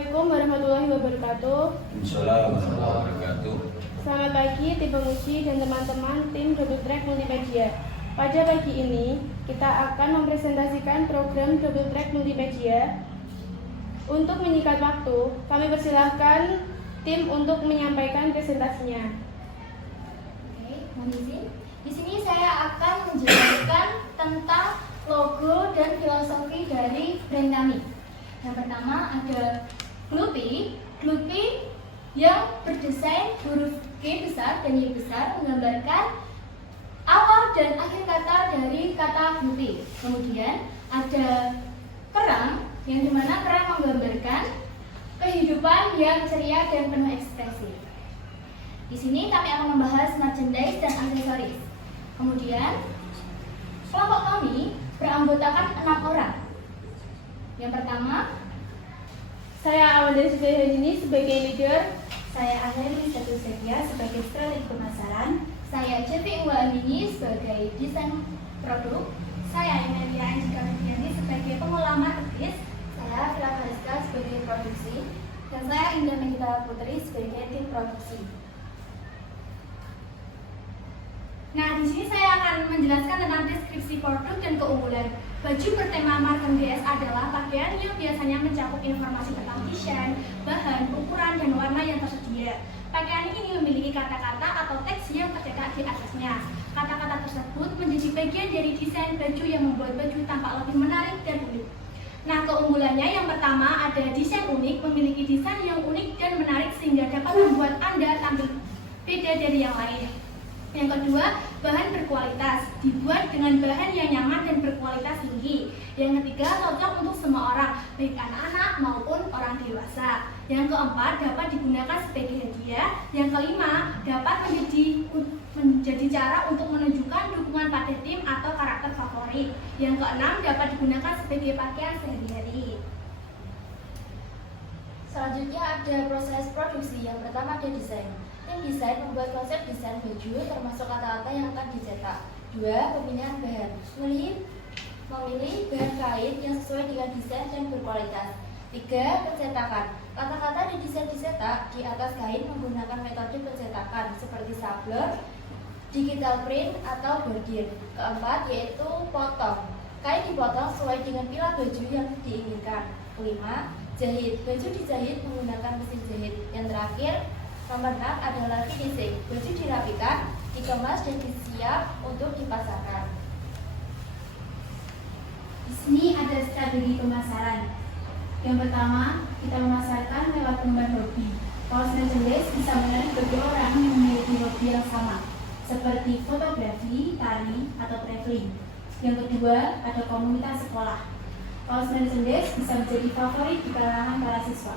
Assalamualaikum warahmatullahi wabarakatuh. Assalamualaikum warahmatullahi wabarakatuh. Selamat pagi tim penguji dan teman-teman tim Double Track Multimedia. Pada pagi ini kita akan mempresentasikan program Double Track Multimedia. Untuk menyingkat waktu, kami persilahkan tim untuk menyampaikan presentasinya. Oke, mohon izin. Di sini saya akan menjelaskan tentang logo dan filosofi dari brand kami. Yang pertama ada Gloopy yang berdesain huruf G besar dan Y besar menggambarkan awal dan akhir kata dari kata Gloopy. Kemudian ada kerang yang dimana kerang menggambarkan kehidupan yang ceria dan penuh ekspresi. Di sini kami akan membahas merchandise dan aksesoris. Kemudian kelompok kami beranggotakan 6 orang. Yang pertama, Saya Awalda Sujahini sebagai leader. saya Ahli Satu Setia sebagai strategi pemasaran. Saya Cepi Uwa Amini sebagai desain produk. Saya Emilia Anjika Fitriani sebagai pengolah marketing. Saya Vila Fariska sebagai produksi. Dan saya Indah Megita Putri sebagai tim produksi. Nah, di sini saya akan menjelaskan tentang deskripsi produk dan keunggulan. Baju bertema merchandise adalah pakaian yang biasanya mencakup informasi tentang desain, bahan, ukuran, dan warna yang tersedia. Pakaian ini memiliki kata-kata atau teks yang tercetak di atasnya. Kata-kata tersebut menjadi bagian dari desain baju yang membuat baju tampak lebih menarik dan unik. Nah, keunggulannya yang pertama ada desain unik, memiliki desain yang unik dan menarik sehingga dapat membuat Anda tampil beda dari yang lain. Yang kedua, bahan berkualitas, dibuat dengan bahan yang nyaman dan berkualitas tinggi. Yang ketiga, cocok untuk semua orang, baik anak-anak maupun orang dewasa. Yang keempat, dapat digunakan sebagai hadiah. Yang kelima, dapat menjadi cara untuk menunjukkan dukungan pada tim atau karakter favorit. Yang keenam, dapat digunakan sebagai pakaian sehari-hari. Selanjutnya ada proses produksi. Yang pertama ada desain. Tim desain membuat konsep desain baju termasuk kata-kata yang akan dicetak. 2. Pemilihan bahan. Memilih bahan kain yang sesuai dengan desain dan berkualitas. 3. Pencetakan. Kata-kata di desain dicetak di atas kain menggunakan metode pencetakan seperti sablon, digital print, atau bordir. 4. Yaitu potong. Kain dipotong sesuai dengan pilah baju yang diinginkan. 5. Jahit. Baju dijahit menggunakan mesin jahit. Yang terakhir, nomor 6 adalah finishing. Baju dirapikan, dikemas, dan disiap untuk dipasarkan. Di sini ada strategi pemasaran. Yang pertama, kita memasarkan lewat penggemar hobi. Kaos merchandise bisa menarik bagi orang yang memiliki hobi yang sama, seperti fotografi, tari, atau traveling. Yang kedua, ada komunitas sekolah. Kaos merchandise bisa menjadi favorit di kalangan para siswa.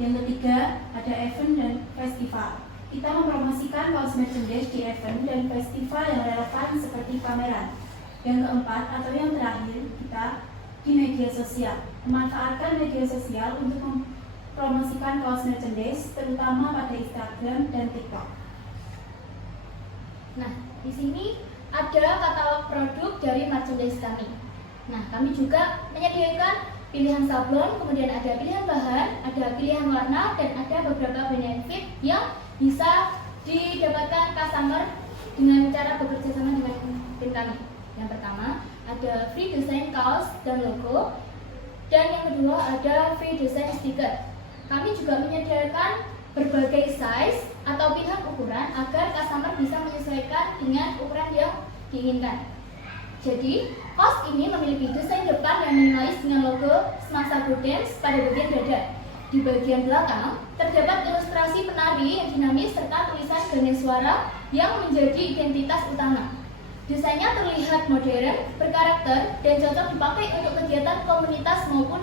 Yang ketiga, ada event dan festival. Kita mempromosikan kaos merchandise di event dan festival yang relevan seperti pameran. Yang keempat atau yang terakhir, kita di media sosial. Memanfaatkan media sosial untuk mempromosikan kaos merchandise, terutama pada Instagram dan TikTok. Nah, di sini ada katalog produk dari merchandise kami. Nah, kami juga menyediakan pilihan sablon, kemudian ada pilihan bahan, ada pilihan warna, dan ada beberapa benefit yang bisa didapatkan customer dengan cara bekerja sama dengan tim kami. Yang pertama, ada free design kaos dan logo, dan yang kedua ada free design stiker. Kami juga menyediakan berbagai size atau pilihan ukuran agar customer bisa menyesuaikan dengan ukuran yang diinginkan. Jadi, kaos ini memiliki desain depan yang minimalis dengan logo semasa Go Dance pada bagian dada. Di bagian belakang, terdapat ilustrasi penari yang dinamis serta tulisan ganda suara yang menjadi identitas utama. Desainnya terlihat modern, berkarakter, dan cocok dipakai untuk kegiatan komunitas maupun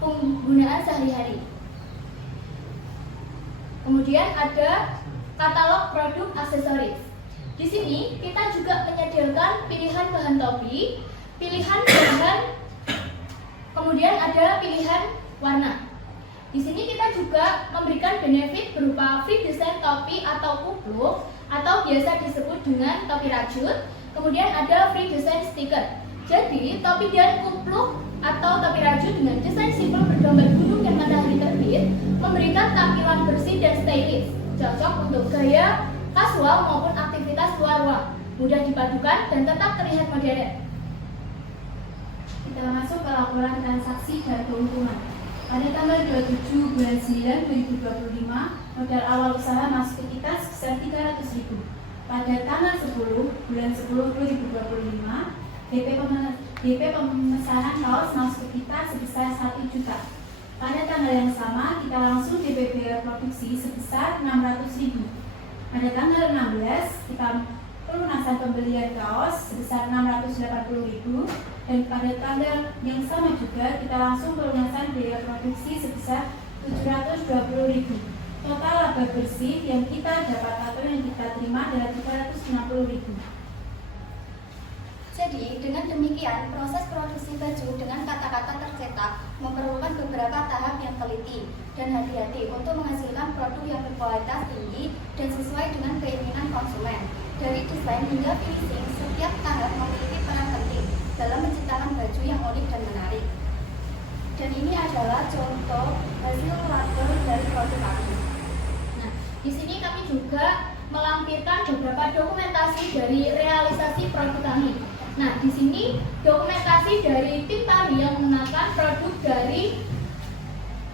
penggunaan sehari-hari. Kemudian ada katalog produk aksesoris. Di sini kita juga menyediakan pilihan bahan topi, pilihan bahan, kemudian ada pilihan warna. Di sini kita juga memberikan benefit berupa free desain topi atau kupluk atau biasa disebut dengan topi rajut. Kemudian ada free desain stiker. Jadi, topi dan kupluk atau topi raju dengan desain simpel bergambar gunung dan matahari terbit memberikan tampilan bersih dan stylish, cocok untuk gaya kasual maupun aktivitas luar ruang, mudah dipadukan dan tetap terlihat modern. Kita masuk ke laporan transaksi dan keuntungan. Pada tanggal 27 bulan 9 2025, modal awal usaha masuk ke kita sebesar 300.000. Pada tanggal 10 bulan 10 2025, DP pemesanan kaos masuk ke kita sebesar 1 juta. Pada tanggal yang sama, kita langsung DP biaya produksi sebesar 600.000. Pada tanggal 16, kita pelunasan pembelian kaos sebesar 680.000, dan pada tanggal yang sama juga kita langsung pelunasan biaya produksi sebesar 720.000. Total laba bersih yang kita dapat atau yang kita terima adalah 360.000. Jadi, dengan demikian, proses produksi baju dengan kata-kata tercetak memerlukan beberapa tahap yang teliti dan hati-hati untuk menghasilkan produk yang berkualitas tinggi dan sesuai dengan keinginan konsumen. Dari desain hingga finishing, setiap tahap memiliki peran penting dalam menciptakan baju yang unik dan menarik. Dan ini adalah contoh hasil labor dari produk kami. Nah, di sini kami juga melampirkan beberapa dokumentasi dari realisasi produk kami. Nah, di sini dokumentasi dari tim tari yang mengenalkan produk dari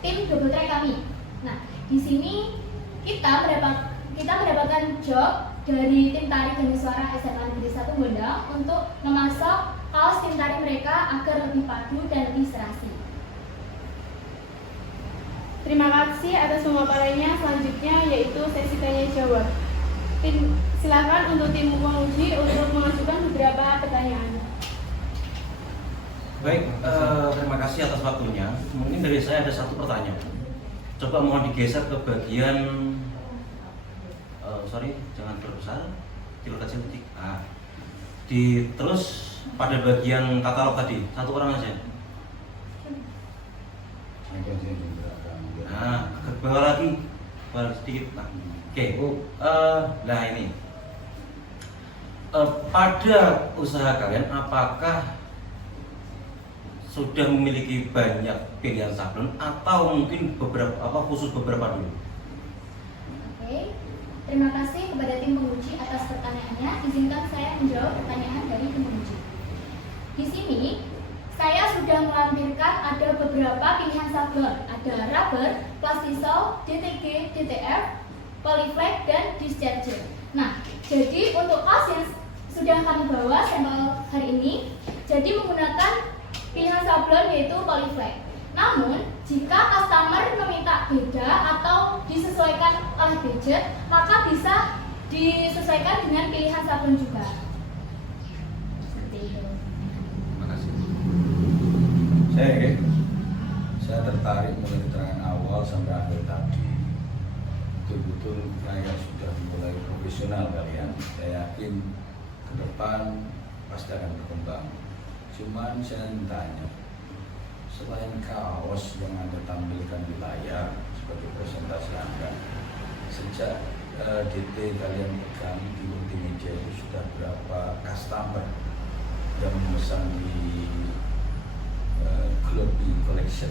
tim Double Track kami. Nah, di sini kita mendapatkan job dari tim tari Ganeswara SMA Negeri 1 Gondang untuk memasok kaos tim tari mereka agar lebih padu dan lebih serasi. Terima kasih atas pemaparannya. Selanjutnya yaitu sesi tanya jawab. Silakan untuk tim penguji untuk mengajukan beberapa pertanyaan. Baik, terima kasih atas waktunya. Mungkin dari saya ada satu pertanyaan. Coba mohon digeser ke bagian, jangan terbesar, kecil titik. Terus pada bagian katalog tadi, satu orang aja. Ke bawah lagi, sedikit. Oke, nah ini pada usaha kalian apakah sudah memiliki banyak pilihan sablon atau mungkin khusus beberapa dulu? Oke, terima kasih kepada tim penguji atas pertanyaannya. Izinkan saya menjawab pertanyaan dari tim penguji. Di sini saya sudah melampirkan ada beberapa pilihan sablon, ada rubber, plastisol, DTG, DTF, polyflex, dan discharger. Nah, jadi untuk kaos yang sudah kami bawa sampel hari ini, jadi menggunakan pilihan sablon yaitu polyflex. Namun, jika customer meminta beda atau disesuaikan oleh budget, maka bisa disesuaikan dengan pilihan sablon juga. Seperti itu. Terima kasih. Saya tertarik mulai keterangan awal sampai akhir tadi. Betul-betul kayak sudah mulai profesional kalian. Saya yakin ke depan pasti akan berkembang. Cuman saya ingin tanya, selain kaos yang Anda tampilkan di layar sebagai presentasi Anda, sejak DT kalian pegang di multimedia itu sudah berapa customer yang memesan di Globi Collection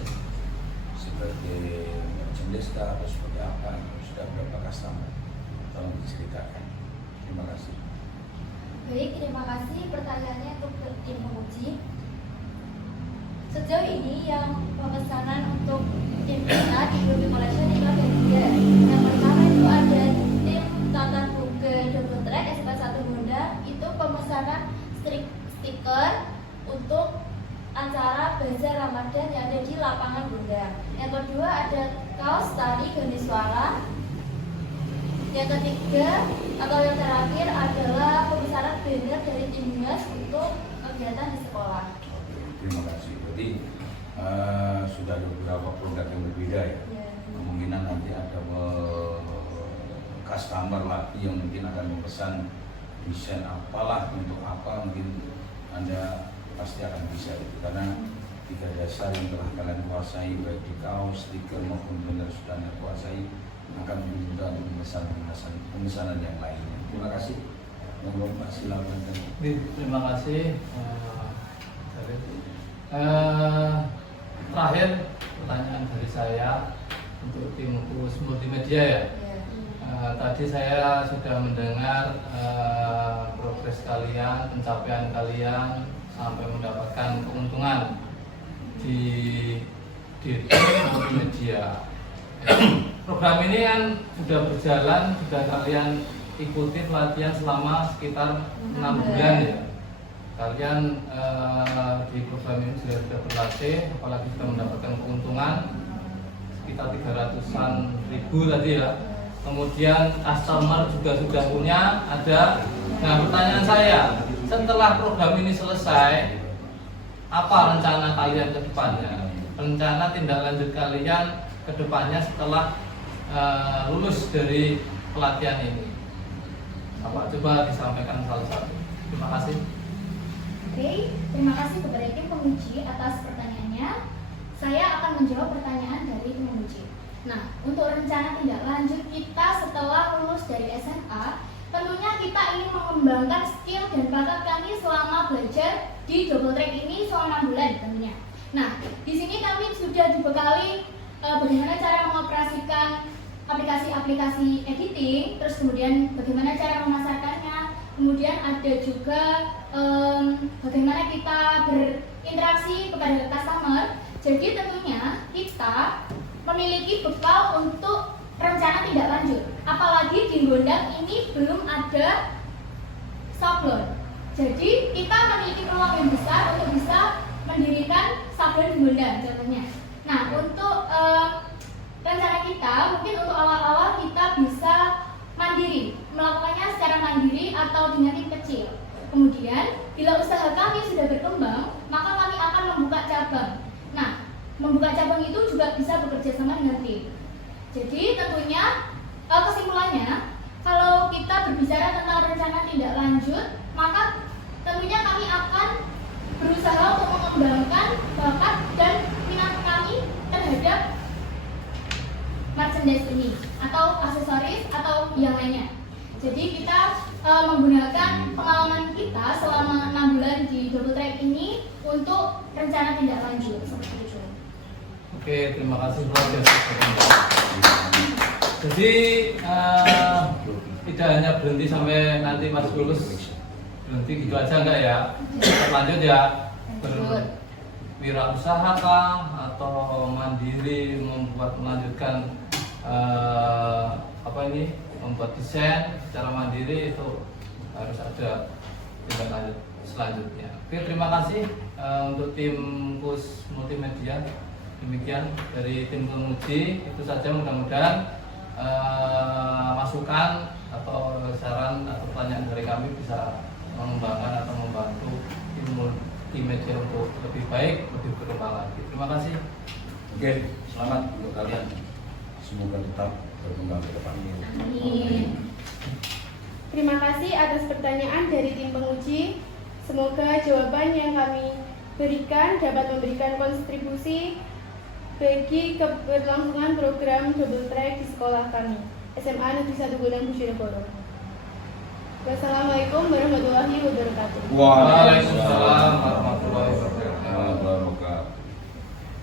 sebagai merchandise atau sebagai apa? Sudah berapa customer? Tolong diceritakan. Terima kasih. Baik, terima kasih pertanyaannya untuk tim penguji. Sejauh ini yang pemesanan untuk tim kita di Globi Collection itu ada 3. Yang pertama itu ada tim Tatan Buke Double Track SMA 1 Gondang, itu pemesanan stiker untuk acara Bazar Ramadan yang ada di lapangan Gondang. Yang kedua ada kaos tari Ganeswara. Yang ketiga atau yang terakhir adalah pemesanan banner dari tim Dinas untuk kegiatan di sekolah. Terima kasih. Berarti sudah ada beberapa produk yang berbeda ya. Kemungkinan nanti ada customer lagi yang mungkin akan memesan desain apalah untuk apa, mungkin Anda pasti akan bisa itu, karena 3 dasar yang telah kalian kuasai baik di kaos, stiker maupun banner sudah Anda kuasai, akan mudah untuk pemesanan yang lainnya. Terima kasih. Monggo Pak, silakan. Terima kasih Terakhir pertanyaan dari saya untuk tim kurs multimedia ya. Tadi saya sudah mendengar progres kalian, pencapaian kalian sampai mendapatkan keuntungan di tim multimedia. Program ini kan sudah berjalan, sudah kalian ikuti pelatihan selama sekitar 6 bulan ya. Kalian di program ini sudah berlatih, apalagi sudah mendapatkan keuntungan sekitar 300-an ribu tadi ya. Kemudian customer juga sudah punya ada. Nah, pertanyaan saya, setelah program ini selesai, apa rencana kalian ke depannya? Rencana tindak lanjut kalian ke depannya setelah lulus dari pelatihan ini? Apa? Coba disampaikan salah satu. Terima kasih. Oke, terima kasih kepada tim penguji atas pertanyaannya. Saya akan menjawab pertanyaan dari tim penguji. Nah, untuk rencana tindak lanjut kita setelah lulus dari SMA, tentunya kita ingin mengembangkan skill dan bakat kami selama belajar di double track ini selama 6 bulan tentunya. Nah, di sini kami sudah dibekali bagaimana cara mengoperasikan aplikasi-aplikasi editing, terus kemudian bagaimana cara memasarkannya, kemudian ada juga bagaimana kita berinteraksi kepada customer. Jadi tentunya kita memiliki bekal untuk rencana tindak lanjut. Apalagi di Gondang ini belum ada sablon. Jadi kita memiliki peluang yang besar untuk bisa mendirikan sablon di Gondang contohnya. Nah, untuk rencana kita mungkin untuk awal-awal kita bisa mandiri, melakukannya secara mandiri atau dengan tim kecil. Kemudian bila usaha kami sudah berkembang, maka kami akan membuka cabang. Nah, membuka cabang itu juga bisa bekerja sama dengan tim. Jadi tentunya kesimpulannya, kalau kita berbicara tentang rencana tindak lanjut, maka tentunya kami akan berusaha untuk mengembangkan bakat dan minat kami terhadap merchandise ini atau aksesoris atau yang lainnya. Jadi kita menggunakan pengalaman kita selama 6 bulan di double track ini untuk rencana tindak lanjut seperti itu. Oke, terima kasih luar biasa. Jadi tidak hanya berhenti sampai nanti Mas lulus, berhenti gitu aja enggak ya? Lanjut ya, berwirausaha kah atau mandiri melanjutkan membuat desain secara mandiri, itu harus ada tindak lanjut selanjutnya. Oke, terima kasih untuk tim kurs multimedia. Demikian dari tim penguji, itu saja. Mudah-mudahan masukan atau saran atau pertanyaan dari kami bisa mengembangkan atau membantu tim multimedia untuk lebih baik, lebih berkembang lagi. Terima kasih. Oke, selamat untuk kalian. Semoga tetap berkembang ke depan. Amin. Terima kasih atas pertanyaan dari tim penguji. Semoga jawaban yang kami berikan dapat memberikan kontribusi bagi keberlangsungan program double track di sekolah kami, SMA Negeri 1 Gondang Bojonegoro. Wassalamualaikum warahmatullahi wabarakatuh. Waalaikumsalam warahmatullahi wabarakatuh.